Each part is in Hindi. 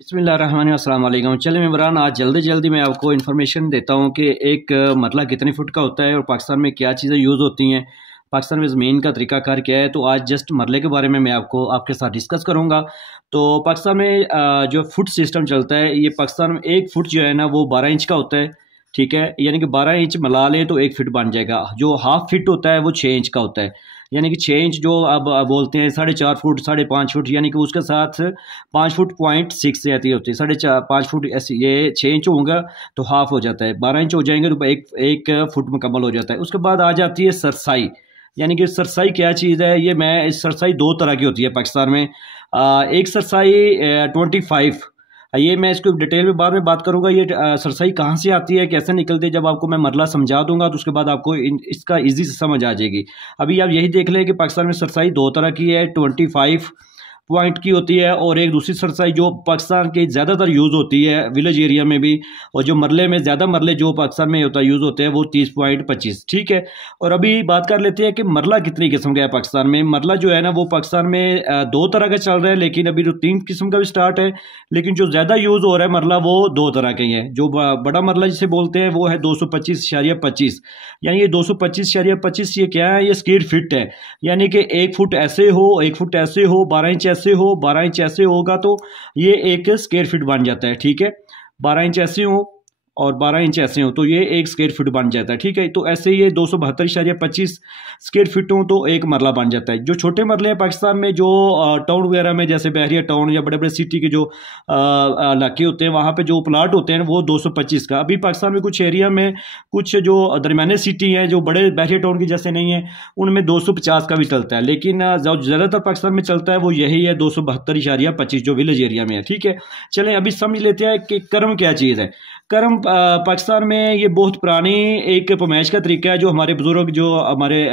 बिस्मिल्लाहिर्रहमानिर्रहीम, अस्सलाम वालेकुम। चलिए इमरान, आज जल्दी जल्दी मैं आपको इन्फॉर्मेशन देता हूँ कि एक मरला कितने फुट का होता है और पाकिस्तान में क्या चीज़ें यूज़ होती हैं, पाकिस्तान में ज़मीन का तरीकाकार क्या है। तो आज जस्ट मरले के बारे में मैं आपके साथ डिस्कस करूँगा। तो पाकिस्तान में जो फुट सिस्टम चलता है, ये पाकिस्तान में एक फुट जो है ना वो 12 इंच का होता है। ठीक है, यानी कि 12 इंच मिला लें तो एक फिट बन जाएगा। जो हाफ फिट होता है वो 6 इंच का होता है। यानी कि 6 इंच जो अब बोलते हैं 4.5 फुट, 5.5 फुट, यानी कि उसके साथ 5 फुट 0.6 रहती होती है। 5.5 फुट ऐसी, ये 6 इंच होगा तो हाफ हो जाता है। 12 इंच हो जाएंगे तो एक फुट मुकम्मल हो जाता है। उसके बाद आ जाती है सरसाई। यानी कि सरसाई क्या चीज़ है, ये मैं सरसाई दो तरह की होती है पाकिस्तान में। एक सरसाई 25, ये मैं इसको डिटेल में बाद में बात करूंगा। ये सरसाई कहाँ से आती है, कैसे निकलती है, जब आपको मैं मरला समझा दूंगा तो उसके बाद आपको इसका इजी से समझ आ जाएगी। अभी आप यही देख लें कि पाकिस्तान में सरसाई दो तरह की है, 25 पॉइंट की होती है और एक दूसरी सरसाई जो पाकिस्तान के ज़्यादातर यूज़ होती है विलेज एरिया में भी, और जो मरले में ज़्यादा मरले जो पाकिस्तान में होता है यूज़ होते हैं वो 30.25। ठीक है, और अभी बात कर लेते हैं कि मरला कितनी किस्म का है पाकिस्तान में। मरला जो है ना वो पाकिस्तान में दो तरह का चल रहा है, लेकिन अभी जो 3 किस्म का भी स्टार्ट है, लेकिन जो ज़्यादा यूज़ हो रहा है मरला वो दो तरह के ही है। जो बड़ा मरला जिसे बोलते हैं वो है 225.25। यानी ये 225.25 ये क्या है, ये स्क्वायर फिट है। यानी कि 1 फुट ऐसे हो, 1 फुट ऐसे हो, 12 इंच ऐसे हो, 12 इंच ऐसे होगा तो ये एक स्क्वायर फिट बन जाता है। ठीक है, 12 इंच ऐसे हो और 12 इंच ऐसे हो तो ये एक स्क्वायर फिट बन जाता है। ठीक है, तो ऐसे ये 272.25 स्क्वायर फिट हो तो एक मरला बन जाता है। जो छोटे मरले हैं पाकिस्तान में, जो टाउन वगैरह में जैसे बहरिया टाउन या बड़े बड़े सिटी के जो इलाके होते हैं वहाँ पे जो प्लाट होते हैं वो 225 का। अभी पाकिस्तान में कुछ एरिया में, कुछ जो दरमियाने सिटी हैं जो बड़े बहरिया टाउन की जैसे नहीं है, उनमें 250 का भी चलता है, लेकिन जो ज़्यादातर पाकिस्तान में चलता है वो यही है 272.25 जो विलेज एरिया में है। ठीक है, चलें अभी समझ लेते हैं कि कर्म क्या चीज़ है। कर्म पाकिस्तान में ये बहुत पुरानी एक पैमाइश का तरीका है। जो हमारे बुजुर्ग, जो हमारे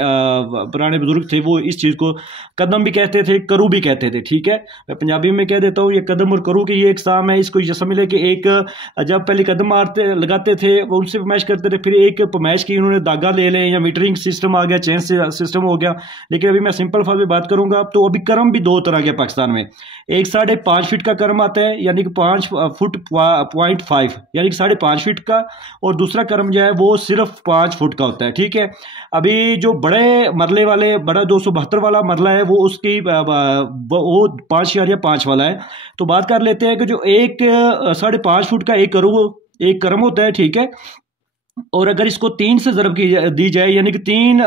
पुराने बुजुर्ग थे, वो इस चीज़ को कदम भी कहते थे, करू भी कहते थे। ठीक है, मैं पंजाबी में कह देता हूँ, ये कदम और करू की ये एक साम है। इसको ये समझ ले कि एक जब पहले कदम मारते लगाते थे वो उनसे पैमाइश करते थे, फिर एक पैमाइश की उन्होंने धागा ले लें या मीटरिंग सिस्टम आ गया, चेन सिस्टम हो गया। लेकिन अभी मैं सिंपल फॉर्म में बात करूंगा। तो अभी कर्म भी दो तरह के पाकिस्तान में। एक 5.5 फीट का कर्म आता है, यानी कि 5 फुट 0.5, यानी कि 5.5 फीट का, और दूसरा कर्म जो है वो सिर्फ 5 फुट का होता है। ठीक है, अभी जो बड़े मरले वाले, बड़ा 272 वाला मरला है वो उसकी वो 5.5 वाला है। तो बात कर लेते हैं कि जो एक 5.5 फुट का एक कर्म होता है। ठीक है, और अगर इसको 3 से ज़रब की दी जाए, यानी कि 3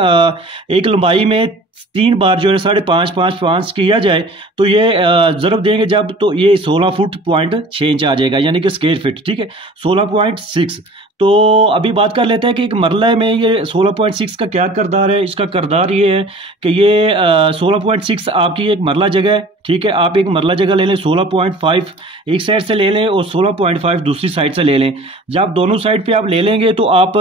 एक लंबाई में 3 बार जो है 5.5 किया जाए तो ये ज़रब देंगे जब, तो ये 16 फुट 0.6 इंच आ जाएगा, यानी कि स्क्वायर फिट। ठीक है, 16.6। तो अभी बात कर लेते हैं कि एक मरला में ये 16.6 का क्या किरदार है। इसका किरदार ये है कि ये 16.6 आपकी एक मरला जगह है। ठीक है, आप एक मरला जगह ले लें, 16.5 एक साइड से ले लें और 16.5 दूसरी साइड से ले लें। जब दोनों साइड पे आप ले लेंगे तो आप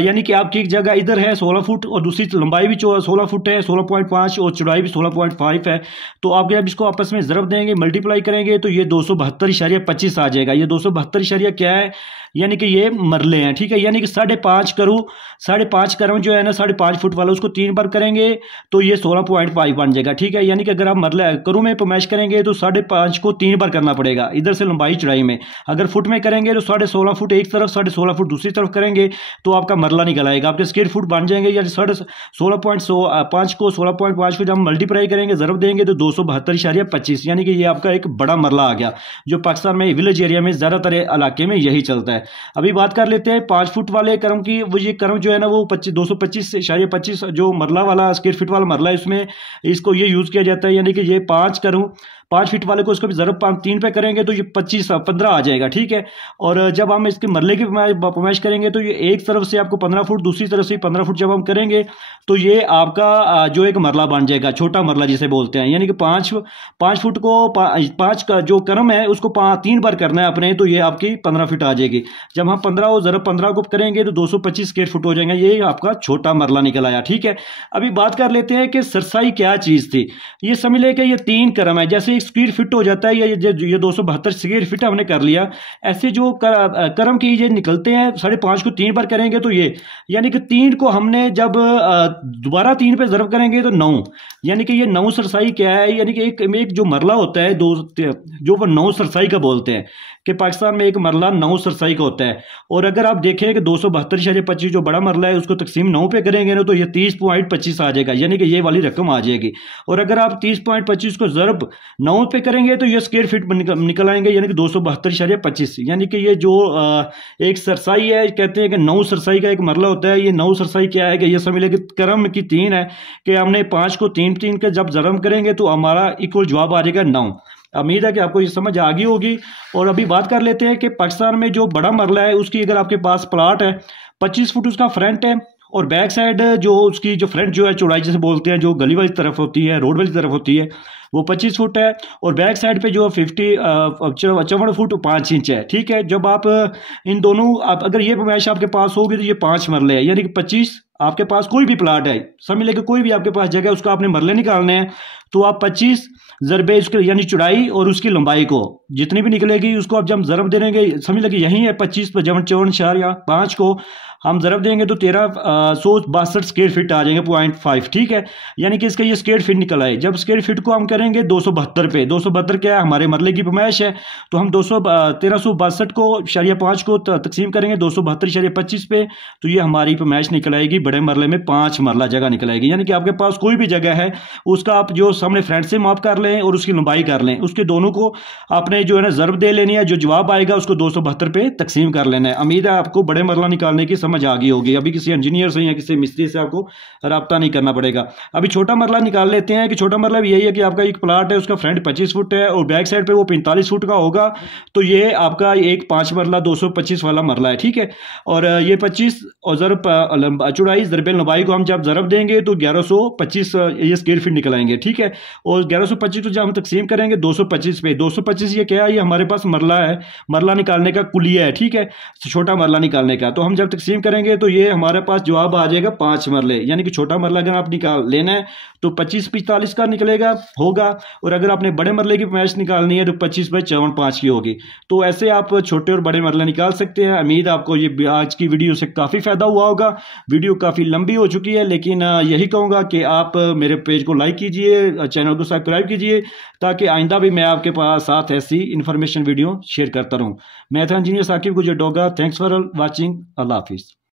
यानी कि आपकी एक जगह इधर है 16 फुट और दूसरी लंबाई भी 16 फुट है, 16.5, और चौड़ाई भी 16.5 है। तो आप जब इसको आपस में ज़रब देंगे, मल्टीप्लाई करेंगे तो ये 272.25 आ जाएगा। ये 272 क्या है, यानी कि ये मरले हैं। ठीक है, यानी कि 5.5 कर्म जो है ना 5.5 फुट वाला, उसको 3 बार करेंगे तो ये 16.5 बन जाएगा। ठीक है, यानी कि अगर आप मरला करू में पैमाइश करेंगे तो 5.5 को 3 बार करना पड़ेगा इधर से लंबाई चौड़ाई में। अगर फुट में करेंगे तो 16.5 फुट एक तरफ, 16.5 फुट दूसरी तरफ करेंगे तो आपका मरला निकल आएगा, आपके स्क्वायर फुट बन जाएंगे। या 16.5 को 16.5 को जब मल्टीप्लाई करेंगे, ज़रब देंगे तो 272.25, यानी कि ये आपका एक बड़ा मरला आ गया, जो पाकिस्तान में विलेज एरिया में ज़्यादातर इलाके में यही चलता है। अभी बात कर लेते हैं 5 फुट वाले कर्म की। वो ये कर्म जो है ना वो 225.25 जो मरला वाला स्क्वायर फिट वाला मरला है, इसमें इसको ये यूज़ किया जाता है। यानी कि ये 5 कर्म 5 फीट वाले को इसको भी ज़रब 3 पे करेंगे तो ये 15 आ जाएगा। ठीक है, और जब हम इसके मरले की पैमाइश करेंगे तो ये एक तरफ से आपको 15 फुट, दूसरी तरफ से 15 फुट जब हम करेंगे तो ये आपका जो एक मरला बन जाएगा, छोटा मरला जिसे बोलते हैं। यानी कि 5 फुट को 5 का जो कर्म है उसको 3 बार करना है अपने, तो ये आपकी 15 फीट आ जाएगी। जब हम 15 और ज़रब 15 को करेंगे तो 225 स्क्वायर फुट हो जाएंगे। ये आपका छोटा मरला निकल आया। ठीक है, अभी बात कर लेते हैं कि सरसाई क्या चीज़ थी। ये समझ ले कि ये 3 कर्म है। जैसे ये स्क्वायर फिट हो जाता है, ये 272 स्क्वायर फिट हमने कर लिया। ऐसे जो कर्म की ये निकलते हैं 5.5 को 3 बार करेंगे तो ये, यानी कि 3 को हमने जब दोबारा 3 पे ज़रब करेंगे तो 9, यानी कि ये 9 सरसाई क्या है, यानी कि एक जो मरला होता है जो वो 9 सरसाई का बोलते हैं कि पाकिस्तान में एक मरला 9 सरसाई का होता है। और अगर आप देखें कि 272.25 जो बड़ा मरला है उसको तकसीम 9 पे करेंगे ना तो ये 30.25 आ जाएगा, यानी कि ये वाली रकम आ जाएगी। और अगर आप 30.25 को ज़रब 9 पे करेंगे तो ये स्क्वायर फिट निकल आएंगे, यानी कि 272.25, यानी कि ये जो एक सरसाई है, कहते हैं कि 9 सरसाई का एक मरला होता है। ये 9 सरसाई क्या है कि ये समझ लें कि कर्म की 3 है कि हमने 5 को 3 के जब ज़रब करेंगे तो हमारा इक्वल जवाब आ जाएगा 9। उम्मीद है कि आपको ये समझ आ गई होगी। और अभी बात कर लेते हैं कि पाकिस्तान में जो बड़ा मरला है उसकी अगर आपके पास प्लाट है 25 फुट उसका फ्रंट है, और बैक साइड जो उसकी जो फ्रंट जो है चौड़ाई जिसे बोलते हैं, जो गली वाली तरफ होती है, रोड वाली तरफ होती है, वो 25 फुट है। और बैक साइड पे जो 54 फुट 5 इंच है। ठीक है, जब आप इन दोनों अगर ये पैमाइश आपके पास होगी तो ये 5 मरले है, यानी कि 25 आपके पास कोई भी प्लाट है, समझ लें कि कोई भी आपके पास जगह है, उसका आपने मरले निकालने हैं तो आप 25 ज़रबे उसके यानी चौड़ाई और उसकी लंबाई को जितनी भी निकलेगी उसको आप जब ज़रब दे देंगे, समझ लें कि यही है 25 पर 54.5 को हम ज़रब देंगे तो 1362 स्क्वायर फिट आ जाएंगे 0.5। ठीक है, यानी कि इसका ये स्क्वायर फिट निकल आए। जब स्क्वायर फिट को हम करेंगे 272 पे, 272 क्या है हमारे मरले की पैमाइश है, तो हम 1362 को 5 को तकसीम करेंगे 272.25 पे, तो ये हमारी पैमाइश निकल आएगी बड़े मरले में 5 मरला जगह निकल आएगी। यानी कि आपके पास कोई भी जगह है उसका आप जो सामने फ्रंट से माप कर लें और उसकी लंबाई कर लें, उसके दोनों को आपने जो है ना ज़रब दे लेनी है, जो जवाब आएगा उसको 272 पे तकसीम कर लेना है। उम्मीद है आपको बड़े मरला निकालने की समझ आ गई होगी। अभी किसी इंजीनियर से या किसी मिस्त्री से आपको रब्ता नहीं करना पड़ेगा। अभी छोटा मरला निकाल लेते हैं कि छोटा मरला भी यही है कि आपका एक प्लाट है, उसका फ्रंट 25 फुट है और बैक साइड पे वो 45 फुट का होगा, तो ये आपका एक 5 मरला 225 वाला मरला है। ठीक है, और ये 25 और ज़रब चौड़ाई ज़रबे लंबाई को हम जब ज़रब देंगे तो 1125 ये स्क्वायर फीट निकल आएंगे। ठीक है, और 1125 को जब हम तकसीम करेंगे 225 पे, 225 ये क्या है, ये हमारे पास मरला है, मरला निकालने का कुलिया है। ठीक है, छोटा मरला निकालने का, तो हम जब तकसीम करेंगे तो ये हमारे पास जवाब आ जाएगा 5 मरले, यानी कि छोटा मरला अगर आप निकाल लेना है तो 25-45 का निकलेगा होगा, और अगर आपने बड़े मरले की पैमाइश निकालनी है तो 25/54.5 की होगी। तो ऐसे आप छोटे और बड़े मरले निकाल सकते हैं। उम्मीद आपको ये आज की वीडियो से काफ़ी फ़ायदा हुआ होगा। वीडियो काफ़ी लंबी हो चुकी है, लेकिन यही कहूँगा कि आप मेरे पेज को लाइक कीजिए, चैनल को सब्सक्राइब कीजिए, ताकि आइंदा भी मैं आपके पास साथ ऐसी इन्फॉर्मेशन वीडियो शेयर करता रहूँ। मैं था इंजीनियर साकिब गुजर डोगा। Thanks for watching. अल्लाह हाफिज़।